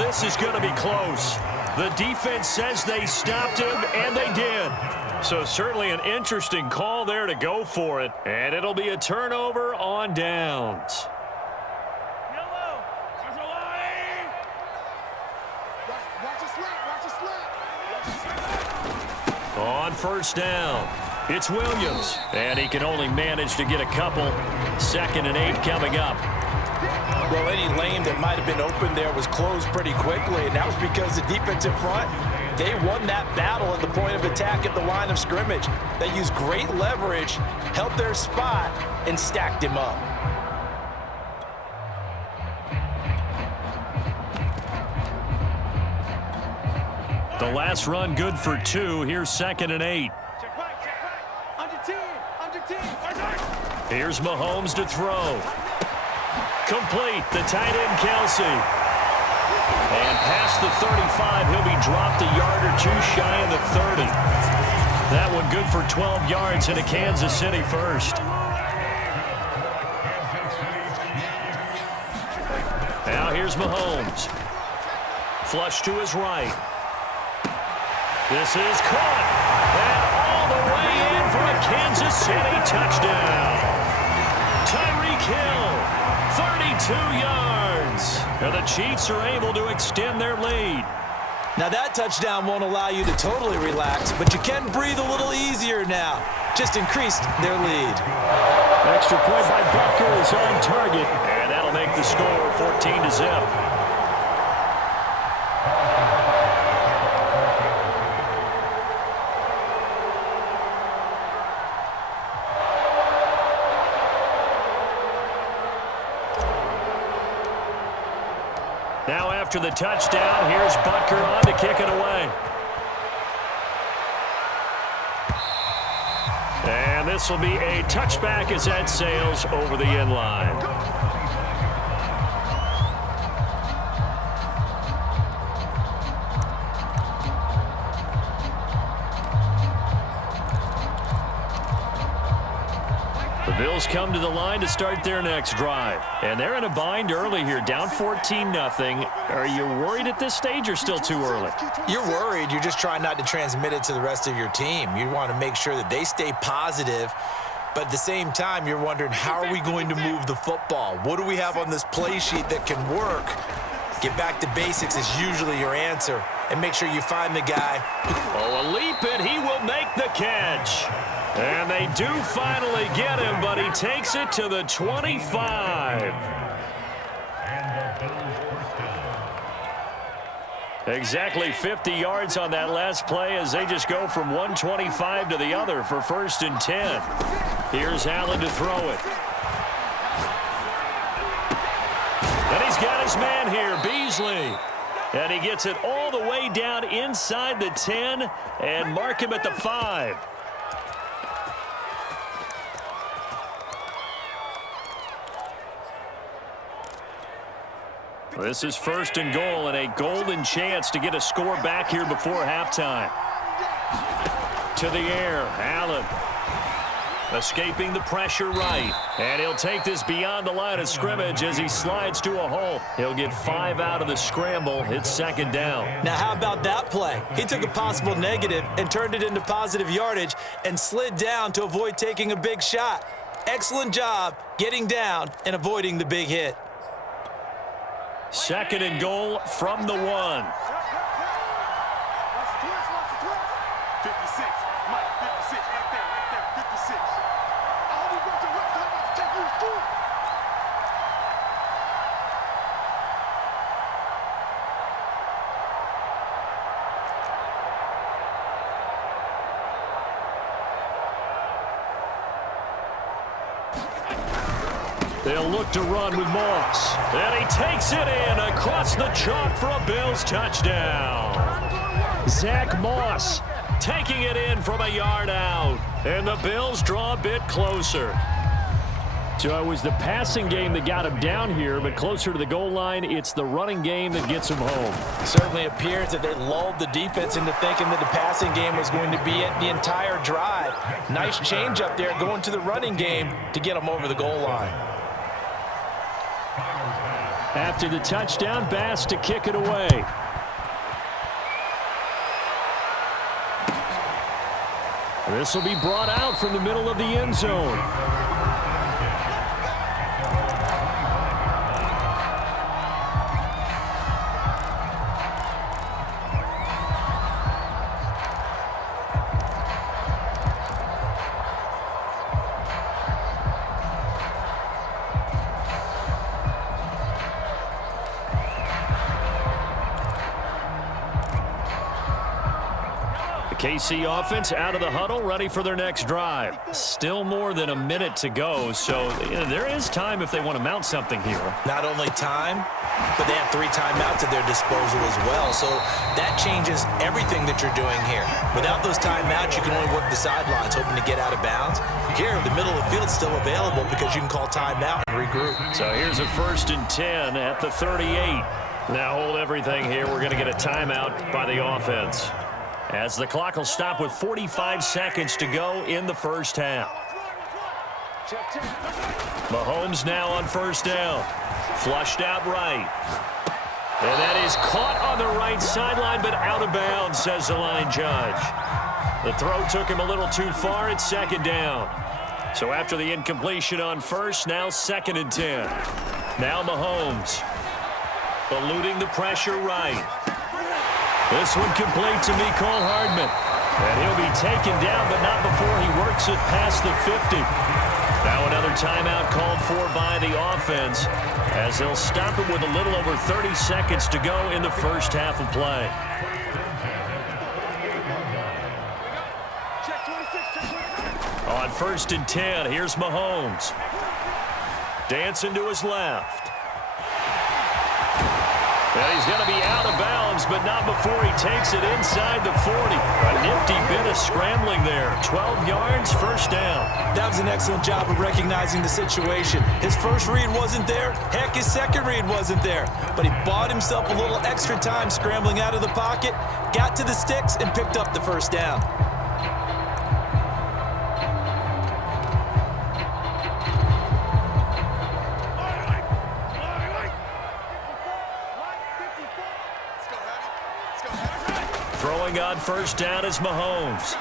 this is going to be close. The defense says they stopped him, and they did. So certainly an interesting call there to go for it. And it'll be a turnover on downs. On first down, it's Williams. And he can only manage to get a couple. 2nd and 8 coming up. Well, any lane that might have been open there was closed pretty quickly, and that was because the defensive front, they won that battle at the point of attack at the line of scrimmage. They used great leverage, held their spot, and stacked him up. The last run good for 2. Here's 2nd and 8. Check back. Under 10. Here's Mahomes to throw. Complete, the tight end, Kelsey. And past the 35, he'll be dropped a yard or 2 shy of the 30. That one good for 12 yards into Kansas City first. Now here's Mahomes. Flush to his right. This is caught. And all the way in for a Kansas City touchdown. Tyreek Hill, 32 yards. And the Chiefs are able to extend their lead. Now that touchdown won't allow you to totally relax, but you can breathe a little easier now. Just increased their lead. Extra point by Butker is on target. And that'll make the score 14-0. Now after the touchdown, here's Butker on to kick it away. And this will be a touchback as that sails over the end line. The Bills come to the line to start their next drive. And they're in a bind early here, down 14-0. Are you worried at this stage or still too early? You're worried. You're just trying not to transmit it to the rest of your team. You want to make sure that they stay positive. But at the same time, you're wondering, how are we going to move the football? What do we have on this play sheet that can work? Get back to basics is usually your answer. And make sure you find the guy. Oh, a leap, and he will make the catch. And they do finally get him, but he takes it to the 25. Exactly 50 yards on that last play as they just go from 125 to the other for 1st and 10. Here's Allen to throw it. And he's got his man here, Beasley. And he gets it all the way down inside the 10 and mark him at the 5. This is 1st and goal and a golden chance to get a score back here before halftime. To the air, Allen. Escaping the pressure right. And he'll take this beyond the line of scrimmage as he slides to a hole. He'll get 5 out of the scramble. It's 2nd down. Now how about that play? He took a possible negative and turned it into positive yardage and slid down to avoid taking a big shot. Excellent job getting down and avoiding the big hit. 2nd and goal from the 1. 56. Mike, 56. Right there. 56. I hope you got the rest. I'm about to take you through. They'll look to run with Moss. And he takes it in across the chalk for a Bills touchdown. Zach Moss taking it in from a yard out. And the Bills draw a bit closer. So it was the passing game that got him down here, but closer to the goal line, it's the running game that gets him home. Certainly appears that they lulled the defense into thinking that the passing game was going to be it the entire drive. Nice change up there going to the running game to get them over the goal line. After the touchdown, Bass to kick it away. This will be brought out from the middle of the end zone. KC offense out of the huddle, ready for their next drive. Still more than a minute to go, so there is time if they want to mount something here. Not only time, but they have 3 timeouts at their disposal as well, so that changes everything that you're doing here. Without those timeouts, you can only work the sidelines, hoping to get out of bounds. Here, the middle of the field is still available because you can call timeout and regroup. So here's a 1st and 10 at the 38. Now hold everything here. We're going to get a timeout by the offense, as the clock will stop with 45 seconds to go in the first half. Mahomes now on 1st down. Flushed out right. And that is caught on the right sideline, but out of bounds, says the line judge. The throw took him a little too far. It's 2nd down. So after the incompletion on 1st, now 2nd and 10. Now Mahomes eluding the pressure right. This one complete to Mecole Hardman. And he'll be taken down, but not before he works it past the 50. Now another timeout called for by the offense, as they'll stop it with a little over 30 seconds to go in the first half of play. On 1st and 10, here's Mahomes. Dancing to his left. And he's going to be out of bounds, but not before he takes it inside the 40. A nifty bit of scrambling there. 12 yards, 1st down. That was an excellent job of recognizing the situation. His first read wasn't there. Heck, his second read wasn't there. But he bought himself a little extra time scrambling out of the pocket, got to the sticks, and picked up the 1st down. On 1st down is Mahomes.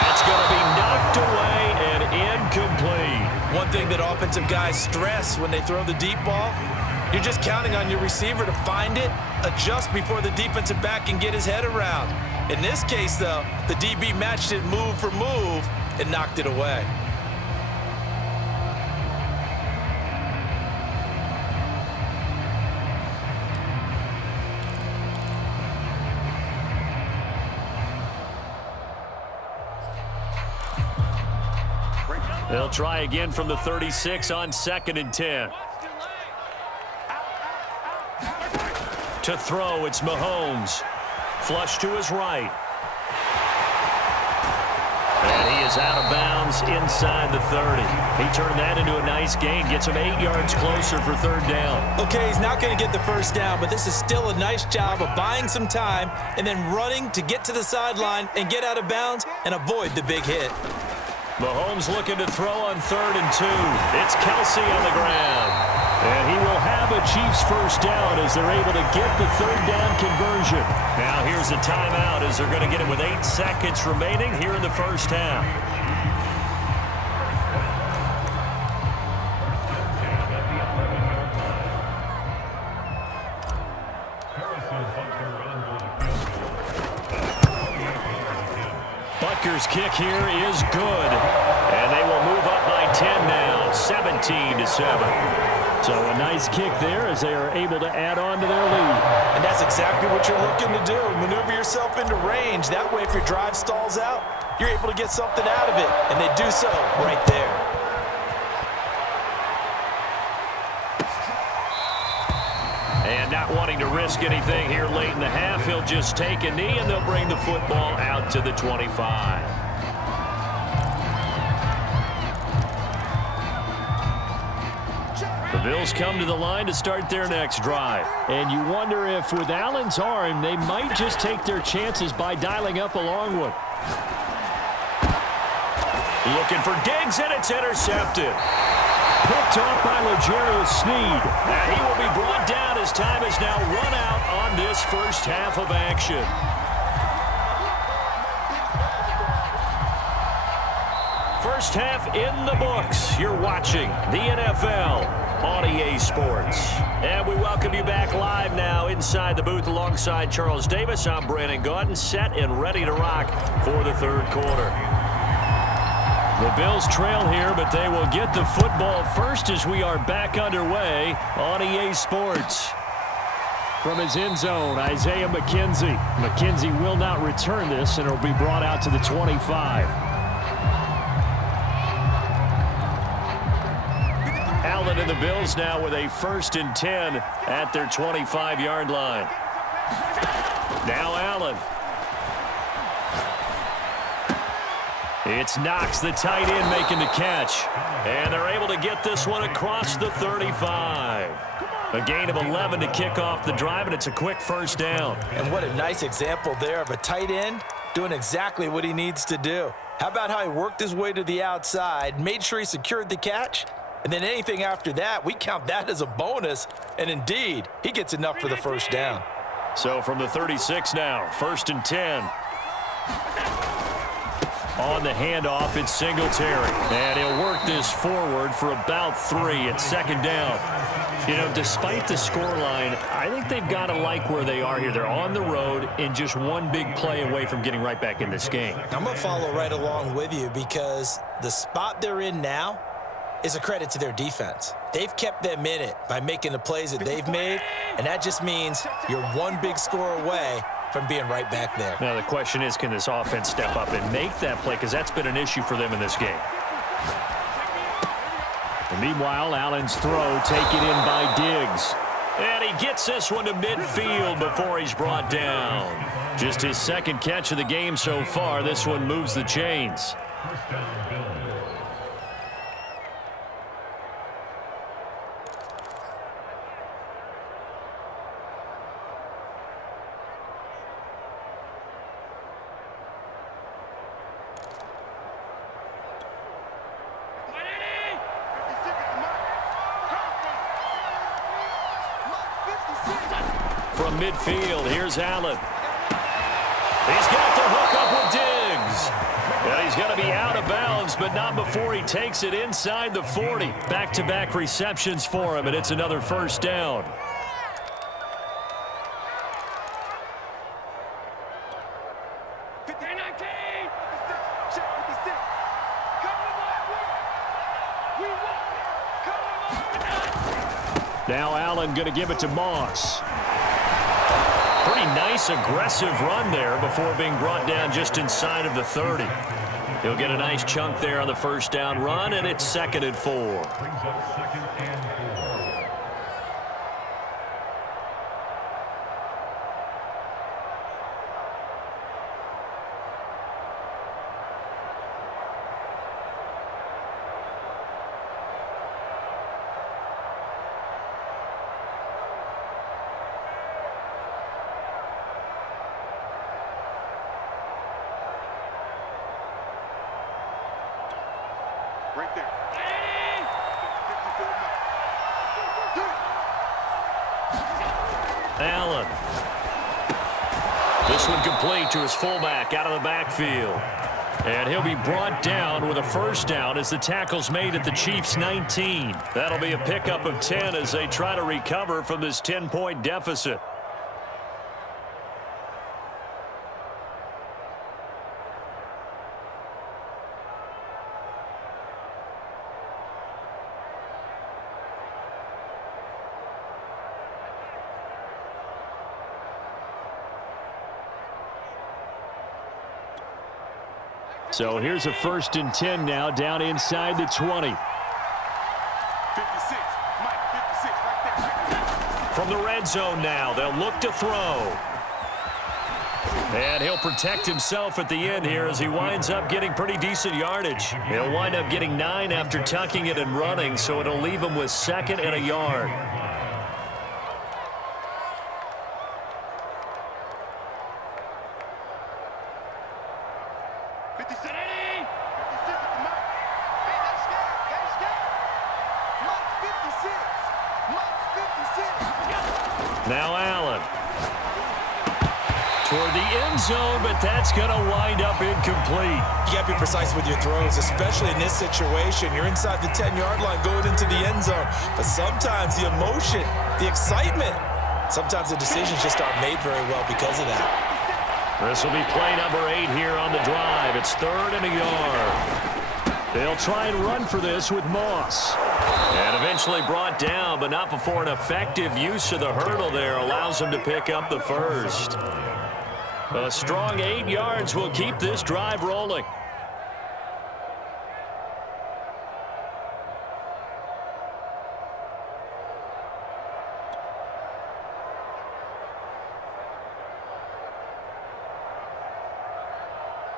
That's going to be knocked away and incomplete. One thing that offensive guys stress when they throw the deep ball, you're just counting on your receiver to find it, adjust before the defensive back can get his head around. In this case, though, the DB matched it move for move and knocked it away. They'll try again from the 36 on 2nd and 10. To throw, it's Mahomes. Flush to his right. And he is out of bounds inside the 30. He turned that into a nice gain. Gets him 8 yards closer for 3rd down. Okay, he's not going to get the 1st down, but this is still a nice job of buying some time and then running to get to the sideline and get out of bounds and avoid the big hit. Mahomes looking to throw on 3rd and 2. It's Kelsey on the ground. And he will have a Chiefs 1st down as they're able to get the 3rd down conversion. Now here's a timeout as they're going to get it with 8 seconds remaining here in the first half. Butker's kick here is good, and they will move up by 10 now, 17-7. So a nice kick there as they are able to add on to their lead. And that's exactly what you're looking to do. Maneuver yourself into range. That way, if your drive stalls out, you're able to get something out of it, and they do so right there. And not wanting to risk anything here late in the half, he'll just take a knee, and they'll bring the football out to the 25. The Bills come to the line to start their next drive. And you wonder if with Allen's arm, they might just take their chances by dialing up a long one. Looking for Diggs, and it's intercepted. Picked off by L'Jarius Sneed. And he will be brought down as time is now run out on this first half of action. First half in the books. You're watching the NFL on EA Sports. And we welcome you back live now inside the booth alongside Charles Davis. I'm Brandon Gaudin, set and ready to rock for the third quarter. The Bills trail here, but they will get the football first as we are back underway on EA Sports. From his end zone, Isaiah McKenzie. McKenzie will not return this, and it will be brought out to the 25. Allen and the Bills now with a 1st and 10 at their 25-yard line. Now Allen. It's Knox, the tight end, making the catch. And they're able to get this one across the 35. A gain of 11 to kick off the drive, and it's a quick first down. And what a nice example there of a tight end doing exactly what he needs to do. How about how he worked his way to the outside, made sure he secured the catch, and then anything after that, we count that as a bonus. And indeed, he gets enough for the first down. So from the 36 now, 1st and 10. On the handoff, it's Singletary. And he'll work this forward for about 3 at 2nd down. You know, despite the scoreline, I think they've got to like where they are here. They're on the road and just one big play away from getting right back in this game. I'm going to follow right along with you because the spot they're in now is a credit to their defense. They've kept them in it by making the plays that they've made, and that just means you're one big score away from being right back there. Now the question is, can this offense step up and make that play? Because that's been an issue for them in this game. And meanwhile, Allen's throw taken in by Diggs. And he gets this one to midfield before he's brought down. Just his 2nd catch of the game so far. This one moves the chains. From midfield, here's Allen. He's got the hook up with Diggs. And he's going to be out of bounds, but not before he takes it inside the 40. Back-to-back receptions for him, and it's another first down. Now Allen going to give it to Moss. Pretty nice, aggressive run there before being brought down just inside of the 30. He'll get a nice chunk there on the first down run, and it's 2nd and 4. Right there. Allen. This one complete to his fullback out of the backfield. And he'll be brought down with a first down as the tackle's made at the Chiefs' 19. That'll be a pickup of 10 as they try to recover from this 10-point deficit. So here's a 1st and 10 now down inside the 20. 56. Mike, 56, right there. From the red zone now, they'll look to throw. And he'll protect himself at the end here as he winds up getting pretty decent yardage. He'll wind up getting 9 after tucking it and running, so it'll leave him with 2nd and a yard. Now Allen. Toward the end zone, but that's going to wind up incomplete. You got to be precise with your throws, especially in this situation. You're inside the 10-yard line going into the end zone. But sometimes the emotion, the excitement, sometimes the decisions just aren't made very well because of that. This will be play number 8 here on the drive. It's 3rd and a yard. They'll try and run for this with Moss. And eventually brought down, but not before an effective use of the hurdle there allows him to pick up the first. A strong 8 yards will keep this drive rolling.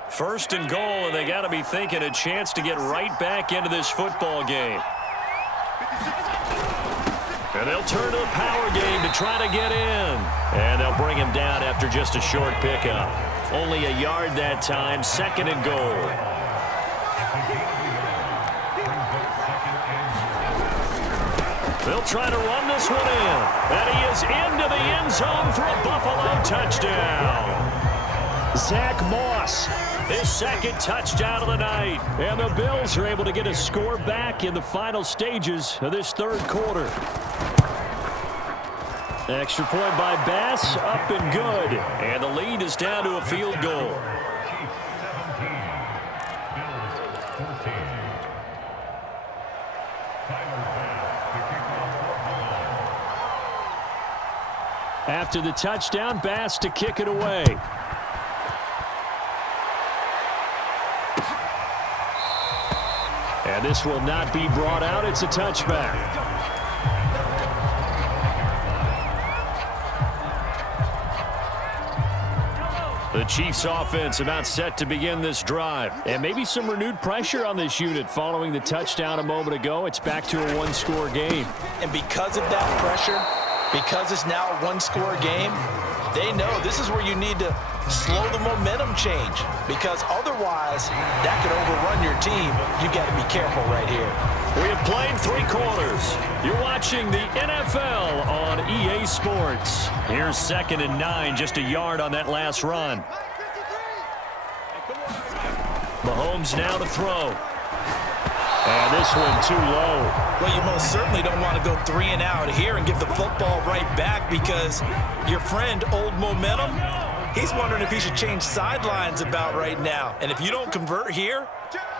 First and goal, and they got to be thinking a chance to get right back into this football game. And they'll turn to the power game to try to get in. And they'll bring him down after just a short pickup. Only a yard that time, 2nd and goal. They'll try to run this one in. And he is into the end zone for a Buffalo touchdown. Zach Moss, his 2nd touchdown of the night. And the Bills are able to get a score back in the final stages of this 3rd quarter. Extra point by Bass, up and good. And the lead is down to a field goal. After the touchdown, Bass to kick it away. And this will not be brought out. It's a touchback. The Chiefs offense about set to begin this drive. And maybe some renewed pressure on this unit following the touchdown a moment ago. It's back to a one-score game. And because of that pressure, because it's now a one-score game, they know this is where you need to slow the momentum change, because otherwise that could overrun your team. You've got to be careful right here. We have played 3 quarters. You're watching the NFL on EA Sports. Here's 2nd and 9, just a yard on that last run. Mahomes now to throw. And this one too low. Well, you most certainly don't want to go 3 and out here and give the football right back, because your friend, Old Momentum, he's wondering if he should change sidelines about right now. And if you don't convert here,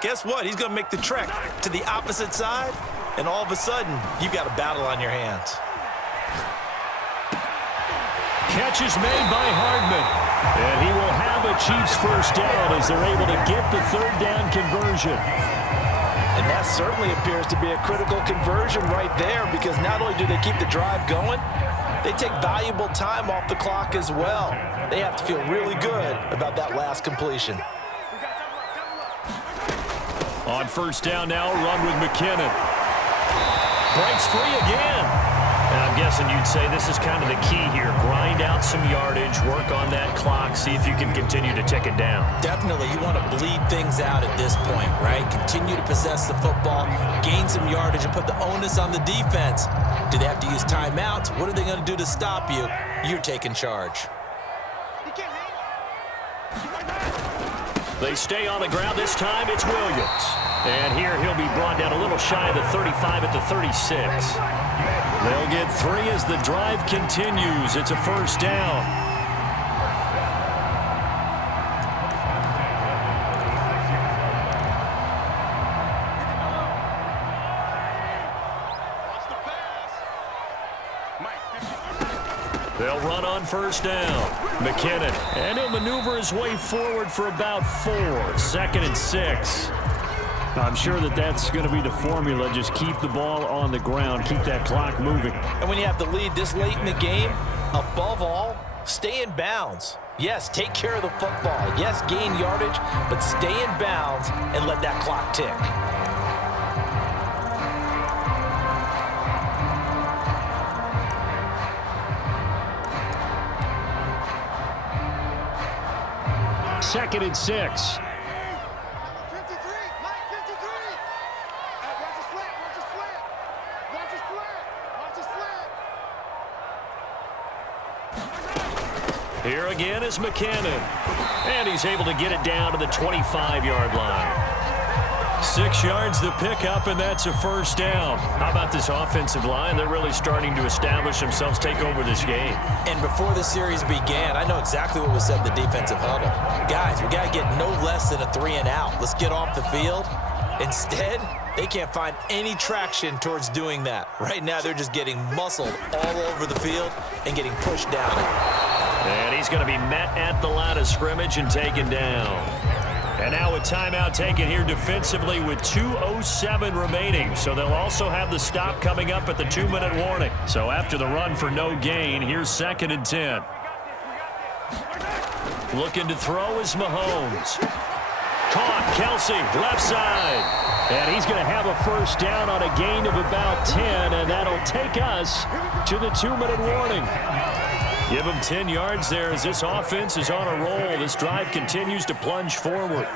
guess what? He's going to make the trek to the opposite side, and all of a sudden, you've got a battle on your hands. Catch is made by Hardman. And he will have a Chiefs first down as they're able to get the 3rd down conversion. And that certainly appears to be a critical conversion right there, because not only do they keep the drive going, they take valuable time off the clock as well. They have to feel really good about that last completion. On first down now, run with McKinnon. Breaks free again. And I'm guessing you'd say this is kind of the key here. Grind out some yardage, work on that clock, see if you can continue to tick it down. Definitely, you want to bleed things out at this point, right? Continue to possess the football, gain some yardage, and put the onus on the defense. Do they have to use timeouts? What are they going to do to stop you? You're taking charge. They stay on the ground. This time it's Williams. And here he'll be brought down a little shy of the 35 at the 36. They'll get 3 as the drive continues. It's a first down. They'll run on first down. McKinnon, and he'll maneuver his way forward for about 4. 2nd and 6. I'm sure that's going to be the formula. Just keep the ball on the ground. Keep that clock moving. And when you have the lead this late in the game, above all, stay in bounds. Yes, take care of the football. Yes, gain yardage, but stay in bounds and let that clock tick. Second and 6. Here again is McKinnon. And he's able to get it down to the 25-yard line. 6 yards the pickup, and that's a first down. How about this offensive line? They're really starting to establish themselves, take over this game. And before the series began, I know exactly what was said in the defensive huddle. Guys, we got to get no less than a 3-and-out. Let's get off the field. Instead, they can't find any traction towards doing that. Right now, they're just getting muscled all over the field and getting pushed down. And he's going to be met at the line of scrimmage and taken down. And now a timeout taken here defensively with 2:07 remaining. So they'll also have the stop coming up at the 2-minute warning. So after the run for no gain, here's 2nd and 10. Looking to throw is Mahomes. Caught, Kelsey, left side. And he's going to have a first down on a gain of about 10, and that'll take us to the 2-minute warning. Give him 10 yards there as this offense is on a roll. This drive continues to plunge forward.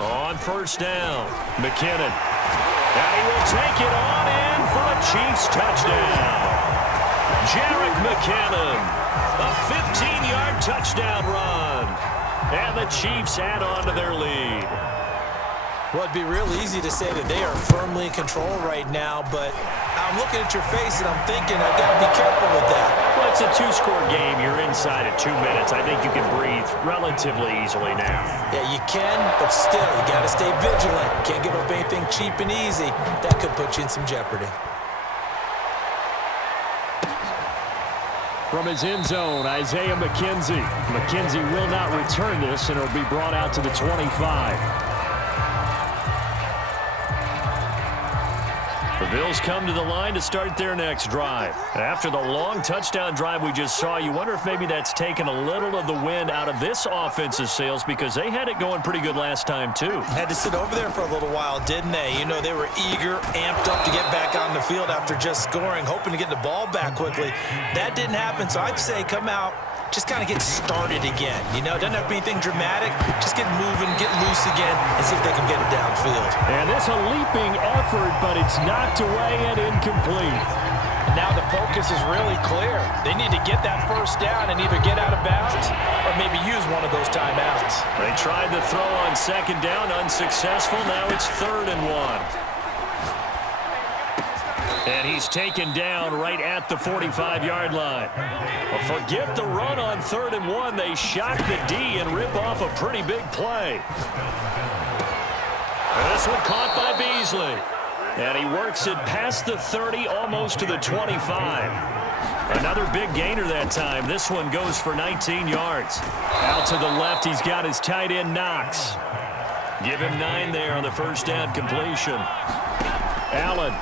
On first down, McKinnon. And he will take it on in for a Chiefs touchdown. Jarek McKinnon, a 15-yard touchdown run. And the Chiefs add on to their lead. Well, it'd be real easy to say that they are firmly in control right now, but I'm looking at your face and I'm thinking I've got to be careful with that. Well, it's a 2-score game. You're inside at 2 minutes. I think you can breathe relatively easily now. Yeah, you can, but still, you got to stay vigilant. Can't give up anything cheap and easy. That could put you in some jeopardy. From his end zone, Isaiah McKenzie. McKenzie will not return this, and it'll be brought out to the 25. The Bills come to the line to start their next drive. After the long touchdown drive we just saw, you wonder if maybe that's taken a little of the wind out of this offense's sails because they had it going pretty good last time, too. Had to sit over there for a little while, didn't they? You know, they were eager, amped up to get back on the field after just scoring, hoping to get the ball back quickly. That didn't happen, so I'd say come out, just kind of get started again. You know, it doesn't have to be anything dramatic. Just get moving, get loose again, and see if they can get it downfield. And it's a leaping effort, but it's knocked away and incomplete. And now the focus is really clear. They need to get that first down and either get out of bounds or maybe use one of those timeouts. They tried the throw on 2nd down, unsuccessful. Now it's 3rd and 1. And he's taken down right at the 45-yard line. Well, forget the run on 3rd and 1. They shock the D and rip off a pretty big play. And this one caught by Beasley. And he works it past the 30, almost to the 25. Another big gainer that time. This one goes for 19 yards. Out to the left, he's got his tight end, Knox. Give him 9 there on the first down completion. Allen.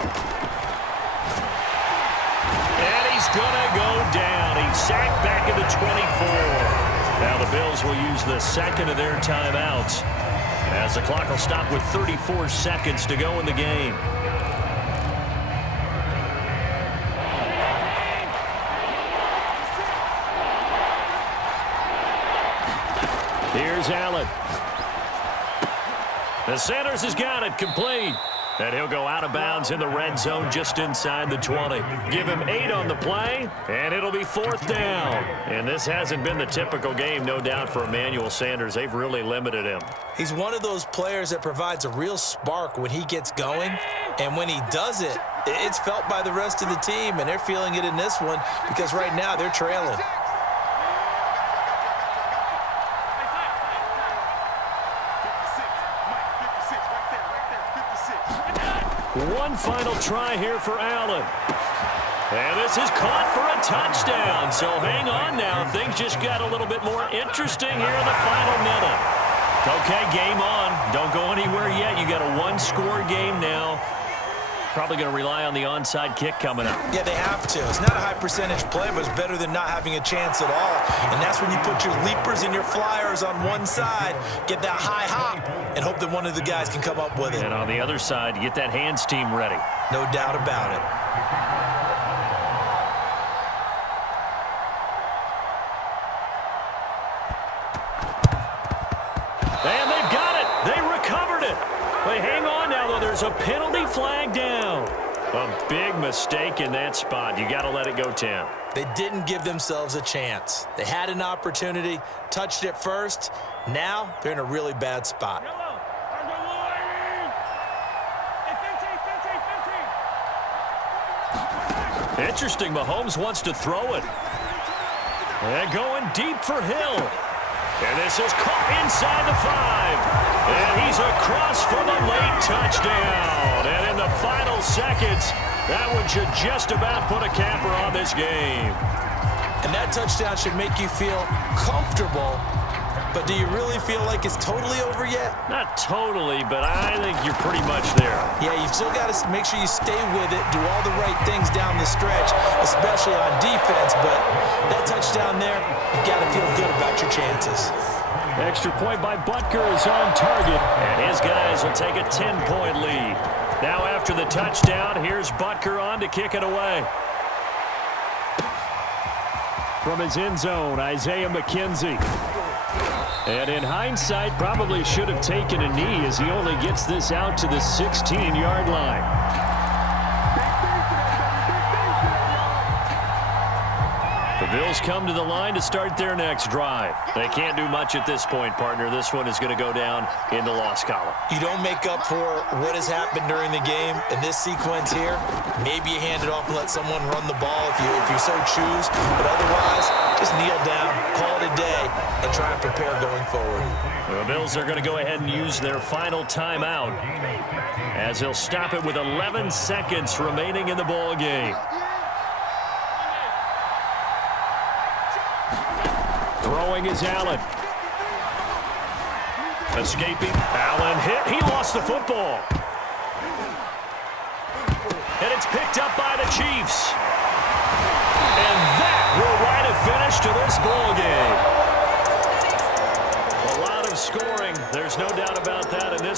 And he's going to go down. He's sacked back at the 24. Now the Bills will use the second of their timeouts as the clock will stop with 34 seconds to go in the game. Here's Allen. The Sanders has got it complete. And he'll go out of bounds in the red zone just inside the 20. Give him 8 on the play, and it'll be 4th down. And this hasn't been the typical game, no doubt, for Emmanuel Sanders. They've really limited him. He's one of those players that provides a real spark when he gets going. And when he does it, it's felt by the rest of the team, and they're feeling it in this one because right now they're trailing. One final try here for Allen. And this is caught for a touchdown. So hang on now. Things just got a little bit more interesting here in the final minute. Okay, game on. Don't go anywhere yet. You got a 1-score game now. Probably going to rely on the onside kick coming up. Yeah, they have to. It's not a high-percentage play, but it's better than not having a chance at all. And that's when you put your leapers and your flyers on one side, get that high hop, and hope that one of the guys can come up with it. And on the other side, get that hands team ready. No doubt about it. And they've got it. They recovered it. They hang on now, though. There's a penalty flag down. A big mistake in that spot. You got to let it go, Tim. They didn't give themselves a chance. They had an opportunity, touched it first. Now they're in a really bad spot. Interesting, Mahomes wants to throw it. And going deep for Hill. And this is caught inside the 5. And he's across for the late touchdown. And in the final seconds, that one should just about put a capper on this game. And that touchdown should make you feel comfortable. But do you really feel like it's totally over yet? Not totally, but I think you're pretty much there. Yeah, you've still got to make sure you stay with it, do all the right things down the stretch, especially on defense. But that touchdown there, you've got to feel good about your chances. Extra point by Butker is on target, and his guys will take a 10-point lead. Now after the touchdown, here's Butker on to kick it away. From his end zone, Isaiah McKenzie. And in hindsight, probably should have taken a knee as he only gets this out to the 16-yard line. The Bills come to the line to start their next drive. They can't do much at this point, partner. This one is going to go down in the loss column. You don't make up for what has happened during the game. In this sequence here, maybe you hand it off and let someone run the ball if you so choose. But otherwise, just kneel down, call it a day, and try and prepare going forward. The Bills are going to go ahead and use their final timeout as they'll stop it with 11 seconds remaining in the ball game. Throwing is Allen. Escaping. Allen hit. He lost the football. And it's picked up by the Chiefs. And that will write a finish to this ball game. A lot of scoring. There's no doubt about that in this